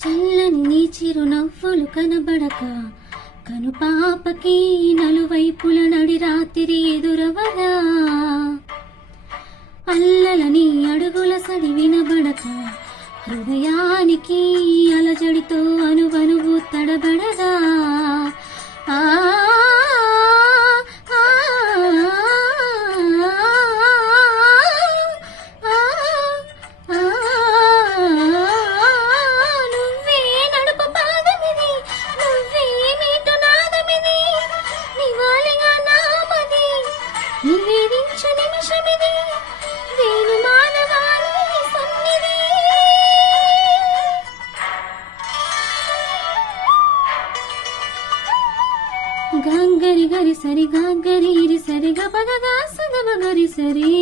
చల్లని నీ చిరునవ్వులు కనబడక కనుపాపకి నలువైపుల నడి రాత్రి ఎదురవదా. అల్లలని అడుగుల సడి వినబడక హృదయానికి అలజడితో అనువనువు తడబడదా. ఆ నువ్వే నడుపు పాదమిది, నువ్వే మీటు నాదమిది, నివాళిగా నామది, నివేదించు నిమిషమిది, వేణు మానవాళి సన్నిధి. గంగరి గరి సరి గరి ఇరి సరి గ పద గా సగమ గరి సరి